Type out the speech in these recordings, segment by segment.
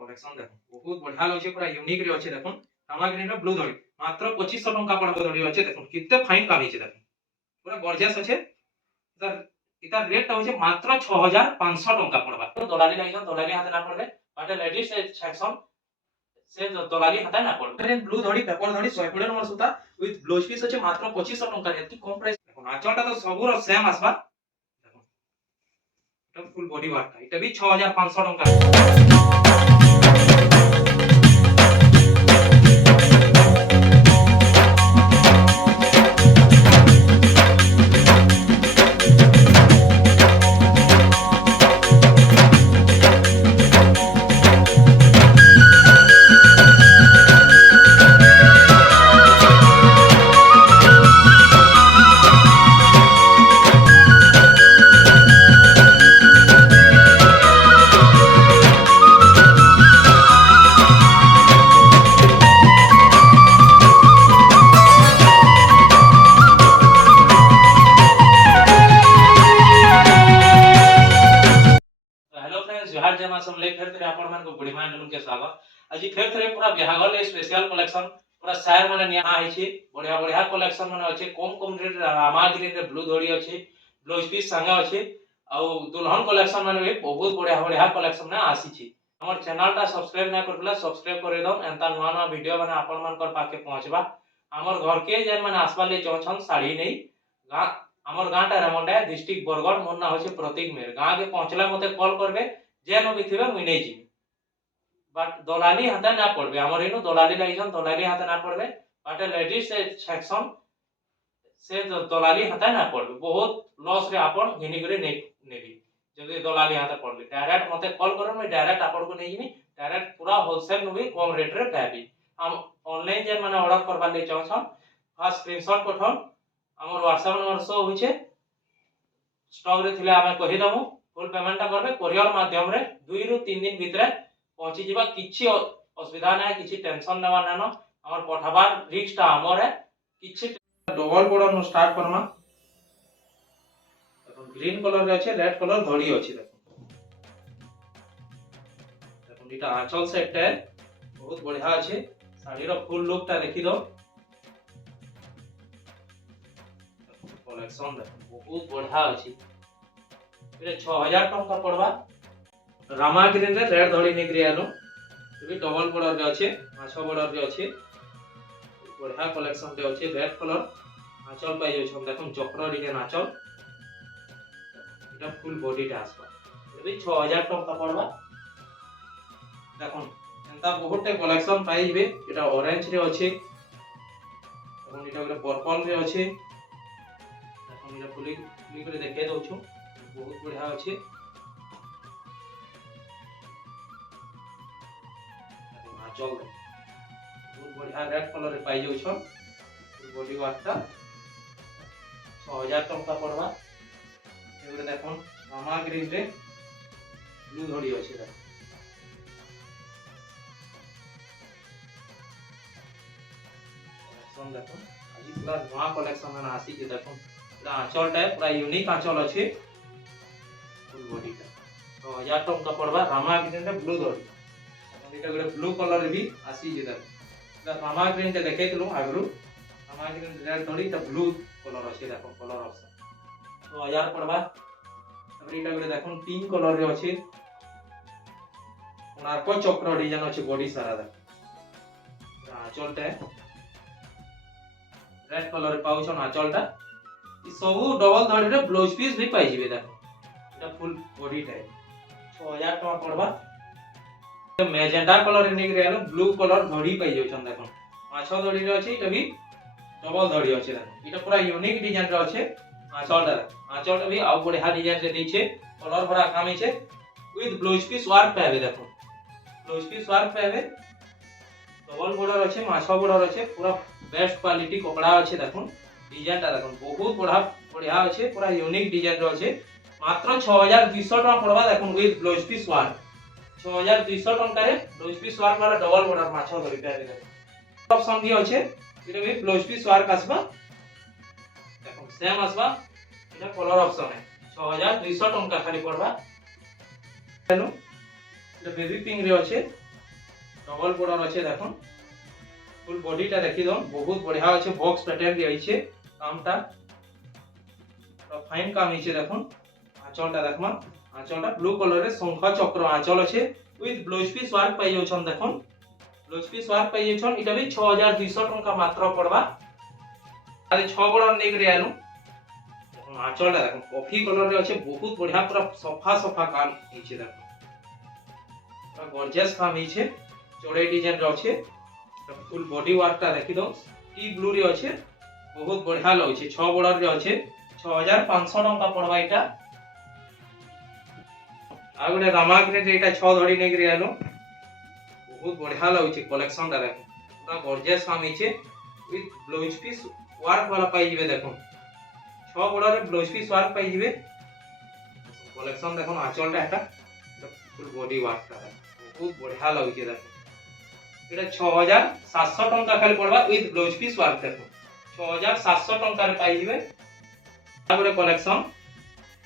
Collection देखो बहुत बढ़िया लागे पूरा यूनिक रे अछि देखो रामा ग्रीन रो ब्लू धड़ी मात्र 2500 टंका पड़बो धड़ी अछि देखो किते फाइन काम हिचे देखो पूरा गॉर्जियस अछि इधर इधर रेट होचे मात्र 6500 टंका पड़बा तो दलाली लागिसन दलाली हाथ ना पड़बे बाटे लेडीज सेक्शन से दलाली हाथ ना पड़बे ब्लू धड़ी पेपर धड़ी 100 मोर सुता विथ ब्लाउज पीस अछि मात्र 2500 टंका एति कम प्राइस देखो आंचलटा तो सबुर सेम आसबा देखो এটা ফুল বডি ওয়ার্কটা এটা भी 6500 টাকা जोहार जमा सब ले फेर तेरे आपण मन को बड़ी मान के स्वागत आज फेर तेरे पूरा बिहागल स्पेशल कलेक्शन पूरा सायर माने निया आइ छी बढ़िया बढ़िया कलेक्शन माने अछि कम रेट रामा ग्रीन रे ब्लू धड़ी अछि ब्लाउज पीस संगे अछि आ दुल्हन कलेक्शन माने भी बहुत बढ़िया बढ़िया कलेक्शन में आसी छी हमर चैनल ता सब्सक्राइब ना करबला सब्सक्राइब करे दो एंता नवा नवा वीडियो माने आपण मन कर पाके पहुंचबा हमर घर के जे माने आसबा ले चौछन साड़ी नहीं गा हमर गांटा रेमंडा डिस्ट्रिक्ट बरगढ़ मोर ना होचे प्रतीक मेर गां के पहुंचला मते कॉल करबे जे न भी थिबे मुई नै जी बट दलाली हाते ना पड़बे हमर इनु दलाली लागिसन दलाली हाते ना पड़बे बट लेडीज सेक्शन से दलाली हाते ना पड़बे बहुत लॉस रे आपण घिनी करे नेबी जदी दलाली हाते पड़बे डायरेक्ट मते कॉल करो मैं डायरेक्ट आपण को नै जिनी डायरेक्ट पूरा होलसेल नु भी कम रेट रे पाबी हम ऑनलाइन जे माने ऑर्डर करबा ले चाहछन फास्ट स्क्रीनशॉट पठन हमर व्हाट्सएप नंबर शो होचे स्टॉक रे थिले हमें कहि दमु फुल पेमेंट करबे कोरियर माध्यम रे 2 रु 3 दिन भीतर पहुंची जिबा किछि असुविधा नै किछि टेंशन नेवा नानो हमर पठाबार रिक्स ता हमर है किछि double border know start Karma देखो ग्रीन कलर रे अछि रेड कलर धड़ी अछि देखो देखो इटा आंचल सेट है बहुत बढ़िया अछि साड़ी रो फुल लुक ता देखि दो कलेक्शन देखो बहुत बढ़िया अछि 6000 टंका पड़वा रामा ग्रीन रे रेड धड़ी निकरी आलो भी डबल बॉर्डर रे अछि माछो बॉर्डर रे अछि बढ़िया कलेक्शन रे अछि रेड कलर आंचल पाइ जो हम देखम चक्र डिजाइन आंचल एटा फुल बॉडी टा आसबा भी 6000 टंका पड़वा देखम एंता बहुत टे कलेक्शन पाइबे एटा ऑरेंज रे अछि এবং এটা ଗୋଟେ पर्पल रे अछि देखम एटा फुली करे देखे दउ छु बहुत बढ़िया अछि आंचल बहुत बढ़िया रेड कलर रे पाइ जाउ छ बॉडी वाटता 6000 टंका पड़वा एगरे देखन रामा ग्रीन रे ब्लू धड़ी अछि रे कलेक्शन देखो आज पूरा नवा कलेक्शन में आसी के देखो पूरा आंचल टा पूरा यूनिक आंचल अछि फुल बॉडी का 6000 टंका पड़वा रामा ग्रीन रे ब्लू धड़ी एटा गोटे ब्लू कलर भी आसी जे देखो रामा ग्रीन ते देखैतलु आगरु रामा ग्रीन रेड धड़ी त ब्लू कलर अछि देखो कलर ऑप्शन 6000 पड़वा तबरे एटा गोटे देखो पिंक कलर रे अछि कोणार्क चक्र डिजाइन अछि बॉडी सारा देखो आंचल टे रेड कलर रे पाउछन आंचल टा ई सब डबल धड़ी रे ब्लाउज पीस भी पाइ जिवे देखो एटा फुल बॉडी टाइप 6000 टका पड़बा मैजेंटा कलर रे निक रेलो ब्लू कलर धड़ी पाइ जाउ छन देखो माछो धड़ी रे अछि तभी डबल धड़ी अछि देखो एटा पूरा यूनिक डिजाइन रे अछि आंचल भी आउ बढ़िया डिजाइन रे दै छै कलर बड़ा काम छै विथ ब्लाउज पीस वर्क पाबे देखो ब्लाउज पीस वर्क पाबे डबल बॉर्डर अछि माछो बॉर्डर अछि पूरा बेस्ट क्वालिटी कपड़ा अछि देखो डिजाइन ता देखो बहुत बढ़िया अछि पूरा यूनिक डिजाइन रे अछि मात्र 6200 टका पड़बा देखो विथ ब्लाउज पीस वर्क 6200 टका रे ब्लाउज पीस वर्क वाला डबल बॉर्डर माछो धरि पाबे देखो ऑप्शन भी अछि एटा भी ब्लाउज पीस वर्क आसबा देखो सेम आसबा एटा कलर ऑप्शन है 6200 टका खाली पड़बा हेलो एटा बेबी पिंक रे अछि ডবল বর্ডর আছে দেখুন ফুল বডিটা দেখি দন বহুত বঢ়িয়া আছে বক্স প্যাটার্ন দিয়েছে কামটা ফাইন কাম হয়েছে দেখুন আঁচলটা দেখমা আঁচলটা ব্লু কলরের শঙ্খ চক্র আঁচল আছে উইথ ব্লাউজ পিস ওয়ার্ক পাই যাচ্ছেন দেখুন ব্লাউজ পিস ওয়ার্ক পাই যাচ্ছেন এটা भी 6200 टंका मात्र पड़वा আরে 6 বড় নেই করে আলু দেখুন আঁচলটা দেখুন কফি কলরে আছে বহুত বঢ়িয়া পুরা সফা সফা কাম হয়েছে দেখুন পুরা গর্জিয়াস কাম হয়েছে চড়াই ডিজাইন রে আছে ফুল বডি ওয়ার্কটা দেখি দো টি ব্লু রে আছে বহুত বঢ়িয়া লাগুছে 6 বড় রে আছে 6500 टंका पड़वा এটা আর গোটে রামাগ্রেড এটা 6 ধড়ি নেই করে আলু বহুত বঢ়িয়া লাগুছে কলেকশনটা দেখুন পুরা গর্জিয়াস কাম হয়েছে উইথ ব্লাউজ পিস ওয়ার্ক वाला পাই যাবে দেখুন 6 বড় রে ব্লাউজ পিস ওয়ার্ক পাই যাবে কলেকশন দেখুন আঁচলটা এটা ফুল বডি ওয়ার্কটা বহুত বঢ়িয়া লাগুছে দেখুন এটা 6700 टंका খালি পড়বা উইথ ব্লাউজ পিস ওয়ার্ক দেখুন 6700 टंका রে পাই যাবে তারপরে কলেকশন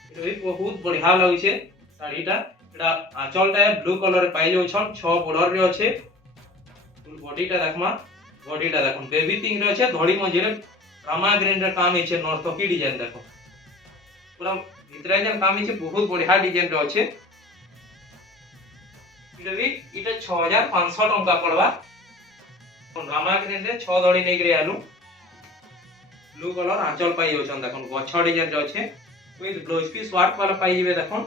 এটা भी বহুত বঢ়িয়া লাগুছে শাড়িটা এটা আঁচলটা ব্লু কলরে পাই যাচ্ছন 6 বর্ডর রে আছে ফুল বডিটা দেখমা বডিটা দেখুন বেবি পিঙ্ক রে আছে ধড়ি মঝিরে রামা গ্রিন রে কাম হইছে নর্তকি ডিজাইন দেখুন পুরা ভিতরে যেন কাম হইছে বহুত বঢ়িয়া ডিজাইন রে আছে এটা 6500 टंका पड़वा रामा ग्रीन रे 6 धड़ी नै करे आलू ब्लू कलर आंचल पाई होछन देखन गछ डिजाइन रे আছে উইথ ব্লাউজ পিস ওয়ার্ক वाला পাই যাবে দেখুন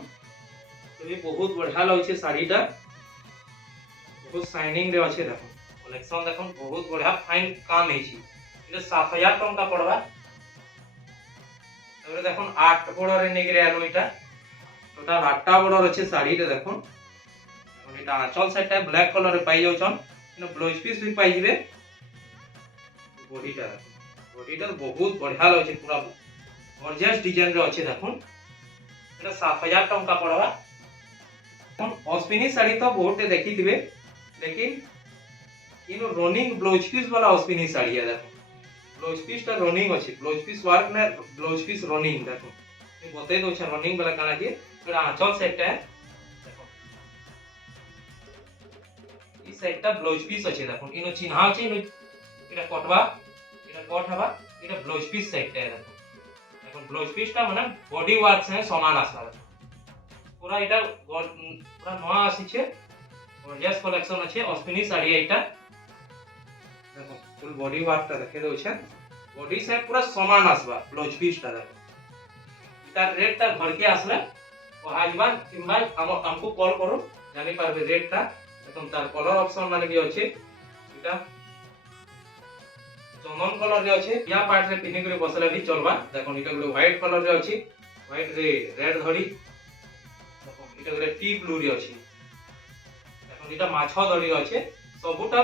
তুমি বহুত বঢ়িয়া লাগছে শাড়িটা বহুত শাইনিং রে আছে দেখুন কালেকশন দেখুন বহুত বঢ়িয়া ফাইন কাম হইছি এটা 7000 टंका পড়বা তারপরে দেখুন 8 বড় রে नै করে আলু এটা টোটাল 8টা বড় আছে শাড়িটা দেখুন এটা আঁচল সাইডটা ব্ল্যাক কলরে পাই যাচ্ছন কিন্তু ব্লাউজ পিস भी পাই যাবে বডিটা বহুত বঢ়িয়া লাগছে পুরা গর্জিয়াস ডিজাইন রে আছে দেখুন এটা 7000 टंका পড়বা অসপিনি শাড়ি তো বহুতে দেখি দিবে लेकिन ইনো রনিং ব্লাউজ পিস वाला অসপিনি শাড়ি দেখুন ব্লাউজ পিসটা রনিং আছে ব্লাউজ পিস ওয়ার্ক না ব্লাউজ পিস রনিং দেখুন আমি বতাই দউছ রনিং वाला কানা কি এটা আঁচল সাইডটা সেটটা ব্লাউজ পিস আছে দেখুন ইনো চিহ্ন আছে এটা কটবা এটা কট হবা এটা ব্লাউজ পিস সেটটা দেখুন এখন ব্লাউজ পিসটা মানে বডি ওয়ার্ক সঙ্গে সমান আসবে পুরা এটা পুরা নয়া আসিছে গর্জিয়াস কালেকশন আছে অসপিনি শাড়ি এটা দেখুন ফুল বডি ওয়ার্কটা দেখে দউছে বডি সে পুরা সমান আসবা ব্লাউজ পিসটা দেখুন তার রেটটা ঘরকে আসলে কহাইবা কিংবা আমকো কল করো জানি পারবে রেটটা এখন তার কলর অপশন মানে কি আছে এটা চন্দন কলর রে আছে ইয়া পার্ট রে পিনি করে বসলে भी চলবা দেখুন এটা গুলো হোয়াইট কলর রে আছে হোয়াইট রে রেড ধড়ি দেখুন এটা গুলো টি ব্লু রে আছে দেখুন এটা মাছ ধড়ি আছে সবুটা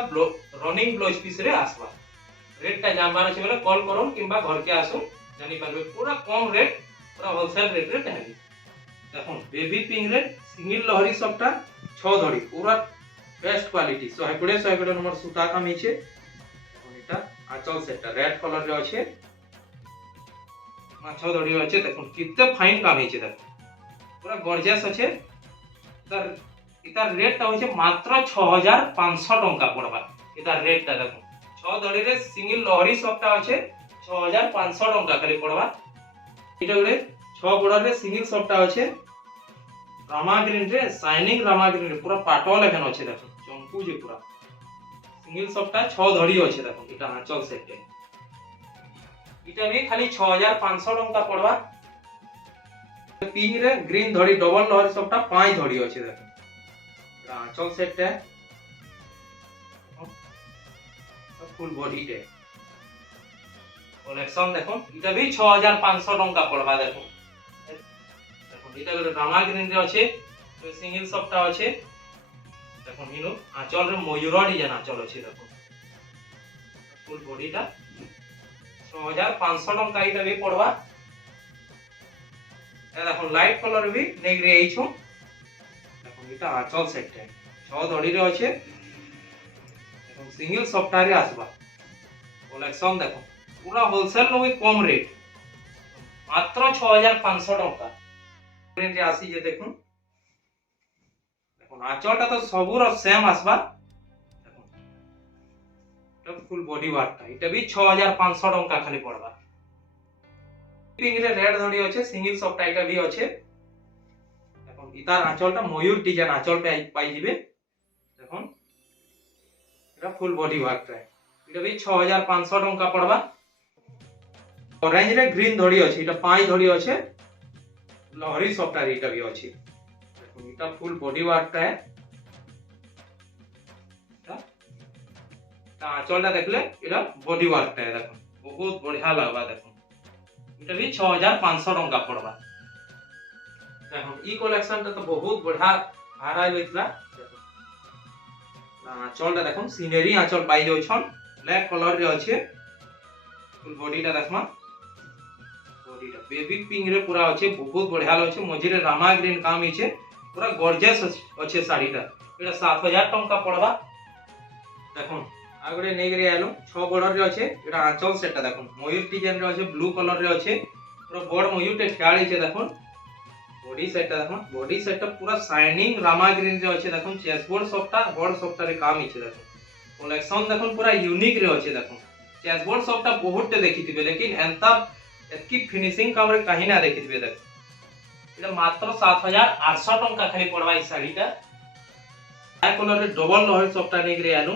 রনিং ব্লাউজ পিস রে আসবা রেটটা জানবার আছে বলে কল করুন কিংবা ঘরকে আসুন জানি পারবে পুরা কম রেট পুরা হোলসেল রেট রে দেখাবি দেখুন বেবি পিঙ্ক রে সিঙ্গেল লহরি সবটা 6 ধড়ি পুরা बेस्ट क्वालिटी 120 नंबर सूता काम हिचे এটা আঁচল সেটটা রেড কলর রে আছে মাছ ধড়ি আছে দেখুন কিতে ফাইন কাম হিছে দেখুন পুরা গর্জিয়াস আছে এটার রেটটা হইছে মাত্র 6500 टंका পড়বা এটার রেটটা দেখুন 6 ধড়ি রে সিঙ্গেল লহরি সবটা আছে 6500 टंका খালি পড়বা এটা গুলে 6 বড় রে সিঙ্গেল সবটা আছে রামা গ্রিন রে শাইনিং রামা গ্রিন রে পুরা পাটল এখানে আছে দেখুন চমকু যে পুরা সিঙ্গেল সবটা 6 ধড়ি আছে দেখুন এটা আঁচল সেটে এটা भी খালি 6500 टंका পড়বা পিঙ্ক রে গ্রিন ধড়ি ডবল লহরি সবটা 5 ধড়ি আছে দেখুন এটা আঁচল সেটটা ফুল বডি রে কালেকশন দেখুন এটা भी 6500 टंका পড়বা দেখুন এটা গুলো রামা গ্রিন রে আছে তো সিঙ্গেল সবটা আছে দেখুন ইনো আঁচল রে ময়ূর ডিজাইন আঁচল আছে দেখুন ফুল বডিটা 6500 टंका এটা भी পড়বা এটা দেখুন লাইট কলর भी নেই রে এইছো দেখুন এটা আঁচল সেটটা 6 ধড়ি রে আছে দেখুন সিঙ্গেল সবটা রে আসবা কালেকশন দেখুন পুরা হোলসেল নই কম রেট মাত্র 6500 टंका রেঞ্জে আসি যে দেখুন দেখুন আঁচলটা তো সবুর সেম আসবা এটা ফুল বডি ওয়ার্কটা এটা भी 6500 টଙ୍କା খালি পড়বা পিং রে রেড ধড়ি আছে সিঙ্গেল সফট এটা भी আছে দেখুন ইতার আঁচলটা ময়ূর ডিজাইন আঁচল পাই দিবে দেখুন এটা ফুল বডি ওয়ার্কটা এটা भी 6500 টଙ୍କା পড়বা অরেঞ্জ রে গ্রিন ধড়ি আছে এটা 5 ধড়ি আছে লহরি সফট এটা भी আছে দেখুন এটা ফুল বডি ওয়ার্কটা আঁচলটা দেখলে এটা বডি ওয়ার্কটা দেখুন বহুত বঢ়িয়া লাগবা দেখুন এটা भी 6500 টଙ୍କା পড়বা দেখুন ই কালেকশনটা তো বহুত বঢ়িয়া ভাইরাল হইতলা দেখুন আঁচলটা দেখুন সিনারি আঁচল পাই যাউছন ব্ল্যাক কলর রে আছে ফুল বডিটা দেখমা বডিটা বেবি পিঙ্ক রে পুরা আছে বহুত বঢ়িয়া আছে মঝিরে রামা গ্রিন কাম হইছে পুরা গর্জিয়াস আছে শাড়িটা এটা 7000 টଙ୍କା পড়বা দেখুন আগরে নেগরে আলো 6 বর্ডর রে আছে এটা আঁচল সেটটা দেখুন ময়ূর ডিজাইন রে আছে ব্লু কলর রে আছে পুরো বড় ময়ূরতে খেয়ালিছে দেখুন বডি সেটটা দেখুন বডি সেটটা পুরা শাইনিং রামা গ্রিন রে আছে দেখুন চেস্টবোর্ড সফটটা বড় সফটটা রে কাম হইছে দেখুন কালেকশন দেখুন পুরা यूनिक রে আছে দেখুন চেস্টবোর্ড সফটটা বহুততে দেখিতিবে লেকিন এন্তা এতকি ফিনিশিং কাম রে কাহি না দেখিতিবে দেখুন এটা মাত্র 7800 টଙ୍କା খালি পড়বা এই শাড়িটা ব্ল্যাক কলর রে ডবল লহরি সফটটা নেগরে আলো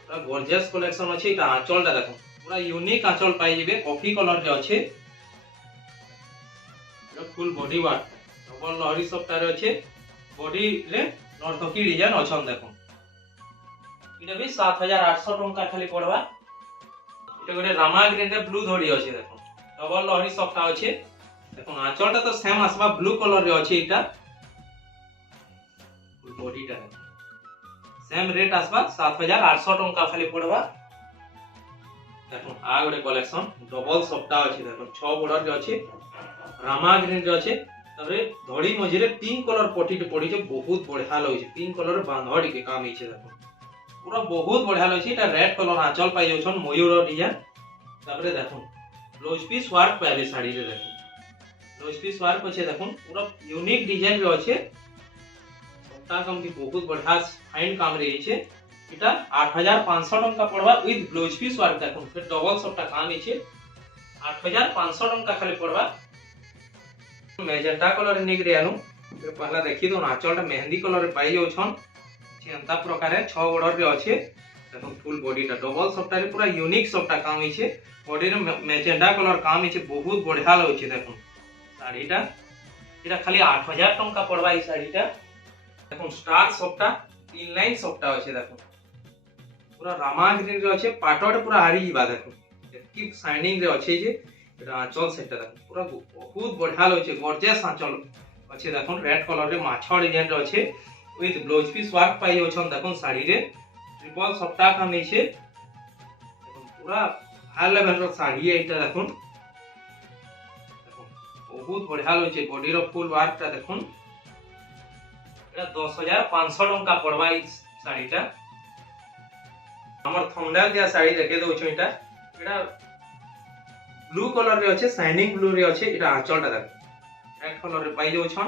পুরা গর্জিয়াস কালেকশন আছে এটা আঁচলটা দেখুন পুরা यूनिक আঁচল পাই যাবে কফি কলর রে আছে এটা ফুল বডি ওয়ার্ক ডবল লহরি সফটটা আছে বডি রে নর্তকি ডিজাইন অছন দেখুন এটা भी 7800 টଙ୍କା খালি পড়বা এটা গরে রামা গ্রিন রে ব্লু ধড়ি আছে দেখুন ডবল লহরি সফটটা আছে দেখুন আঁচলটা তো সেম আসবা ব্লু কলর রে আছে এটা ফুল বডিটা সেম রেট আসবা 7800 টଙ୍କା খালি পড়বা দেখুন আ গরে কালেকশন ডবল সফটটা আছে দেখুন 6 বর্ডর রে আছে রামা গ্রিন রে আছে তবে ধড়ি মঝিরে পিঙ্ক কলর পটিতে পড়িছে বহুত বঢ়িয়া লাগছে পিঙ্ক কলর বাঁধড়ি কে কাম হইছে দেখুন পুরো বহুত বঢ়িয়া লাগছে এটা রেড কলর আঁচল পাই যাউছন ময়ূর ডিজাইন তারপরে দেখুন ব্লাউজ পিস ওয়ার্ক পাবে শাড়ি রে দেখুন ব্লাউজ পিস ওয়ার্ক আছে দেখুন পুরো यूनिक ডিজাইন রে আছে সপ্তাহ কাম কি বহুত বঢ়িয়া ফাইন কাম রে হইছে এটা 8500 টଙ୍କା পড়বা উইথ ব্লাউজ পিস ওয়ার্ক দেখুন ফির ডবল সবটা কাম হইছে 8500 টଙ୍କା খালি পড়বা মেজেন্টা কলর নিগরে আলু ফির পহলা দেখি দো আঁচলটা মেহেंदी কলর পাই যাউছন চিন্তা প্রকারে 6 বর্ডর রে আছে দেখুন ফুল বডিটা ডবল সবটা রে পুরা यूनिक সবটা কাম হইছে বডি রে মেজেন্টা কলর কাম হইছে বহুত বঢ়িয়া লাগছে দেখুন শাড়িটা এটা খালি 8000 টଙ୍କା পড়বা এই শাড়িটা দেখুন স্টার সবটা তিন লাইন সবটা আছে দেখুন পুরা রামা গ্রিন রে আছে পাটটা পুরা হারি যা দেখুন কি শাইনিং রে আছে যে এটা আঁচল সেটা দেখুন পুরা বহুত বঢ়িয়া লাগছে গর্জিয়াস আঁচল আছে দেখুন রেড কলর রে মাছ ডিজাইন রে আছে উইথ ব্লাউজ পিস ওয়ার্ক পাই যাউছন দেখুন শাড়ি রে ট্রিপল সফটা কাম হইছে দেখুন পুরা হাই লেভেল র শাড়ি এইটা দেখুন দেখুন বহুত বঢ়িয়া লাগছে বডি র ফুল ওয়ার্কটা দেখুন এটা 10500 টଙ୍କା পড়বা এই শাড়িটা আমার থম্বনেল দিয়া শাড়ি দেখে দউছো এটা এটা ব্লু কলর রে আছে শাইনিং ব্লু রে আছে এটা আঁচলটা দেখো রেড কলর রে পাই যাউছন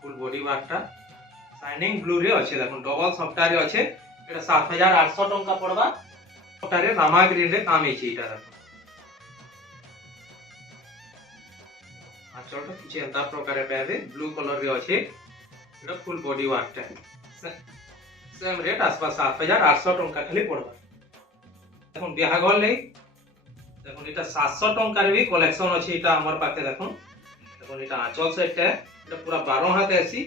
ফুল বডি ওয়ার্কটা শাইনিং ব্লু রে আছে দেখুন ডবল সফটটা রে আছে এটা 7800 টଙ୍କା পড়বা সফটটা রে রামা গ্রিন রে কাম হইছে এটা দেখো আঁচলটা কিছু এন্তা প্রকারে পাবে ব্লু কলর রে আছে এটা ফুল বডি ওয়ার্কটা সেম রেট আসবা 7800 টଙ୍କା খালি পড়বা দেখুন বিহাগল নেই দেখুন এটা 700 টঙ্কার भी কালেকশন আছে এটা আমার পাখে দেখুন দেখুন এটা আঁচল সেটটা এটা পুরা 12 হাতে আছে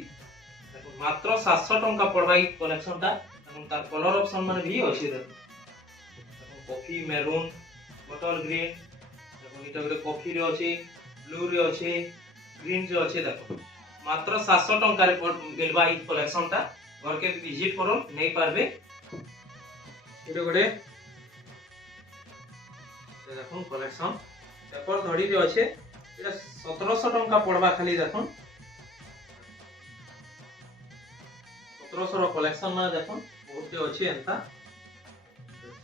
দেখুন মাত্র 700 টଙ୍କା পড়বা এই কালেকশনটা দেখুন তার কলর অপশন মানে भी আছে দেখুন কফি মেরুন বটল গ্রিন দেখুন এটা গরে কফি রে আছে ব্লু রে আছে গ্রিন রে আছে দেখুন মাত্র 700 টঙ্কারে মিলবা এই কালেকশনটা ঘরকে ভিজিট করুন নেই পারবে এটা গরে দেখুন কালেকশন পেপার ধড়ি রে আছে এটা 1700 টଙ୍କା পড়বা খালি দেখুন 1700 র কালেকশন মানে দেখুন বহুতটি আছে এন্তা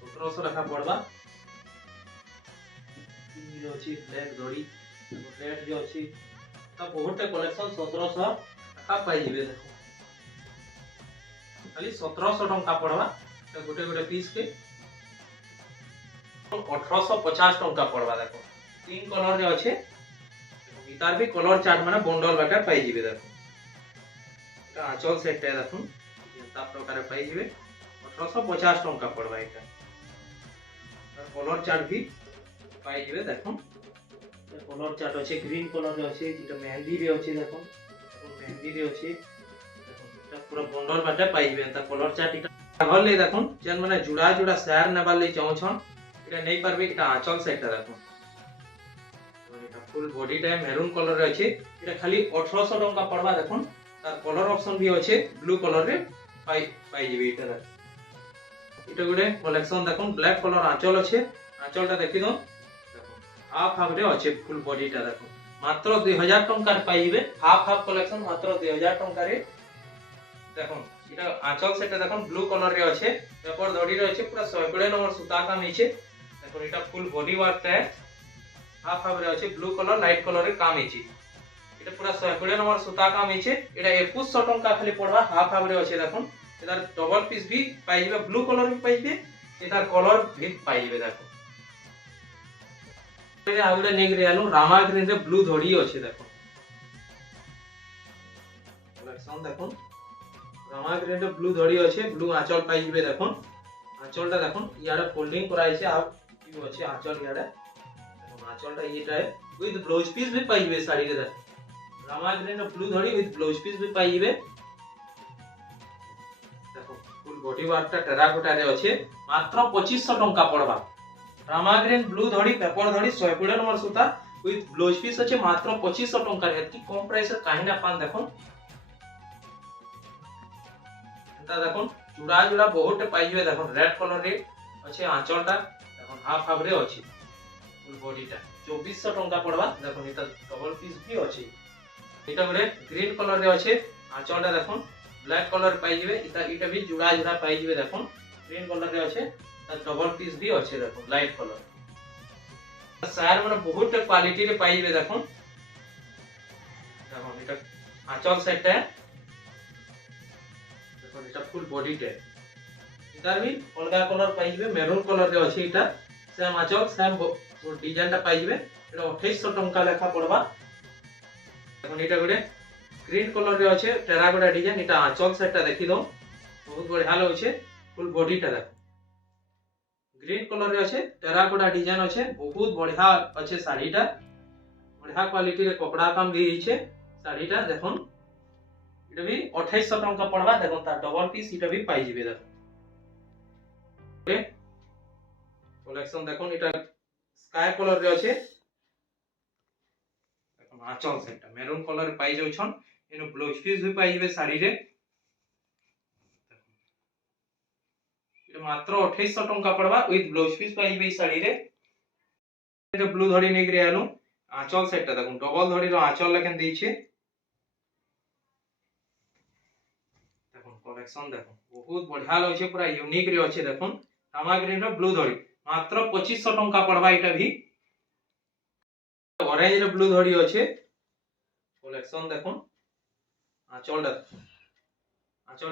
1700 লেখা পড়বা ই আছে ব্ল্যাক ধড়ি রেড যে আছে তা বহুতটি কালেকশন 1700 টাকা পাই যাবে দেখুন खाली 1700 टंका पड़वा गोटे गोटे पीस के 1850 टंका पड़वा देखो तीन कलर रे अच्छे तार भी कलर चार्ट माने बंडल बाटा पाई जिवे देखो आंचल सेट है देखो ता प्रकार पाई जिवे 1850 टंका पड़वा एटा कलर चार्ट भी पाई जिवे देखो कलर चार्ट अच्छे ग्रीन कलर रे अच्छे जेटा मेहंदी रे अच्छे देखो मेहंदी रे अच्छे देखो पूरा बंडल बाटा पाई जिवे ता कलर चार्ट इटा घर ले देखो जेन माने जुड़ा जुड़ा शेयर नेबार ले चाहछन इटा नहीं पारबे इटा आंचल सेट देखो इटा full body type maroon colour रे अच्छे इटा खाली 1800 टंका पड़वा देखो तार कलर ऑप्शन भी अच्छे ब्लू कलर रे पाई जिवे इटा इटा गुडे कलेक्शन देखो ब्लैक कलर आंचल अच्छे आंचलटा देखि दो देखो हाफ हाफ रे अच्छे फुल बॉडीटा देखो मात्र 2000 टंका रे पाइबे हाफ हाफ कलेक्शन मात्र 2000 टंका रे देखो इटा आंचल सेट देखो ब्लू कलर रे अच्छे पेपर धड़ी रे अच्छे पूरा 120 नंबर सूता काम नीचे देखो इटा फुल बॉडी वर्क है हाफ हाफ रे अच्छे ब्लू कलर लाइट कलर रे काम नीचे इटा पूरा 120 नंबर सूता काम नीचे इटा 2100 टंका खाली पड़वा हाफ हाफ रे अच्छे देखो इधर डबल पीस भी पाई जिवे ब्लू कलर भी पाई जिवे इधर कलर भी पाई जिवे देखो ये आउडे नेक रे आलो रामा ग्रीन रे ब्लू धड़ी अछि देखो कलेक्शन देखो रामा ग्रीन रे ब्लू धड़ी अछि ब्लू आंचल पाई जिवे देखो आंचलटा देखो याडे फोल्डिंग कराई छे आ की अछि आंचल याडे देखो आंचलटा एटा है विथ ब्लाउज पीस भी पाई जिवे साड़ी रे देखो रामा ग्रीन रे ब्लू धड़ी विथ ब्लाउज पीस भी पाई जिवे बॉडी वर्क टेराकोटा रे अच्छे मात्र 2500 टंका पड़वा रामा ग्रीन ब्लू धड़ी पेपर धड़ी 120 नंबर सूता विथ ब्लाउज पीस अच्छे मात्र 2500 टंका रे एतकी कम प्राइस रे काहे ना पान देखो एता देखो जुड़ा जुड़ा बहुत पाई जिवे देखो रेड कलर रे अच्छे आंचलटा देखो हाफ हाफ रे अच्छे फुल बॉडीटा 2400 टंका पड़वा देखो एता डबल पीस भी अच्छे एटा गरे ग्रीन कलर रे अच्छे आंचलटा देखो ब्लैक कलर पाई जिवे इटा भी जुड़ा जुड़ा पाई जिवे देखो ग्रीन कलर रे अच्छे डबल पीस भी अच्छे देखो लाइट कलर सायर माने बहुत क्वालिटी रे पाई जिवे देखो देखो इटा आंचल सेट है देखो इटा फुल बॉडी टे इधर भी अलगा कलर पाई जिवे मेरून कलर रे अच्छे इटा सेम आंचल सेम डिजाइन टा पाई जिवे इटा 2800 टंका लेखा पड़वा देखो इटा गुडे ग्रीन कलर रे अच्छे टेराकोटा डिजाइन इटा आंचल सेटटा देखि दो बहुत बढ़िया लगछे फुल बॉडीटा देखो ग्रीन कलर रे अच्छे टेराकोटा डिजाइन अच्छे बहुत बढ़िया अच्छे साड़ीटा बढ़िया क्वालिटी रे कपड़ा काम भी हिचे साड़ीटा देखो इटा भी 2800 टंका पड़वा देखो ता डबल पीस इटा भी पाई जिवे देखो ओके कलेक्शन देखो इटा स्काई कलर रे अच्छे देखो आंचल सेटटा मेरून कलर पाई जाउछन इनो ब्लाउज पीस भी पाई जिवे साड़ी रे इटा मात्र 2800 टंका पड़वा विथ ब्लाउज पीस पाई जिवे साड़ी रे इटा ब्लू धड़ी नेक रे आलो आंचल सेटटा देखो डबल धड़ी रो आंचल लेखन देइछे देखो कलेक्शन देखो बहुत बढ़िया लगछे पूरा यूनिक रे अच्छे देखो रामा ग्रीन रो ब्लू धड़ी मात्र 2500 टंका पड़वा इटा भी ऑरेंज रे ब्लू धड़ी अच्छे कलेक्शन देखो आंचलटा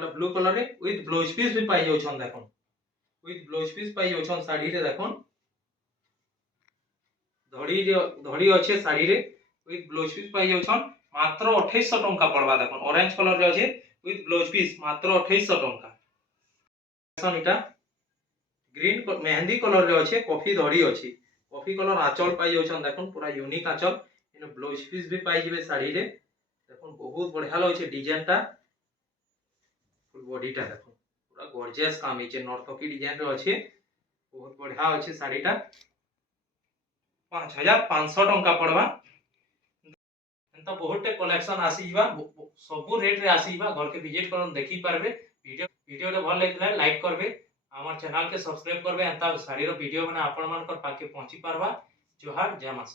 ब्लू कलर रे विथ ब्लाउज पीस भी पाई जाउछन देखो विथ ब्लाउज पीस पाई जाउछन साड़ी रे देखो धड़ी अच्छे साड़ी रे विथ ब्लाउज पीस पाई जाउछन मात्र 2800 टंका पड़वा देखो ऑरेंज कलर रे अच्छे विथ ब्लाउज पीस मात्र 2800 टंका इटा ग्रीन मेहंदी कलर रे अच्छे कॉफी धड़ी अच्छे कॉफी कलर आंचल पाई जाउछन देखो पूरा यूनिक आंचल इनो ब्लाउज पीस भी पाई जिवे साड़ी रे देखो बहुत बढ़िया लगछे डिजाइनटा फुल बॉडीटा देखो पूरा गॉर्जियस काम हिचे नॉर्थकी डिजाइन रे अच्छे बहुत बढ़िया अच्छे साड़ीटा 5500 टंका पड़वा एंता बहुत कलेक्शन आसी जिवा सब रेट रे आसी जिवा घर के विजिट करन देखि पारबे वीडियो रे भल लागले लाइक करबे हमर चैनल के सब्सक्राइब करबे एंता साड़ी रो वीडियो बना आपण मानकर पाके पहुंची पारबा जोहार जय मां।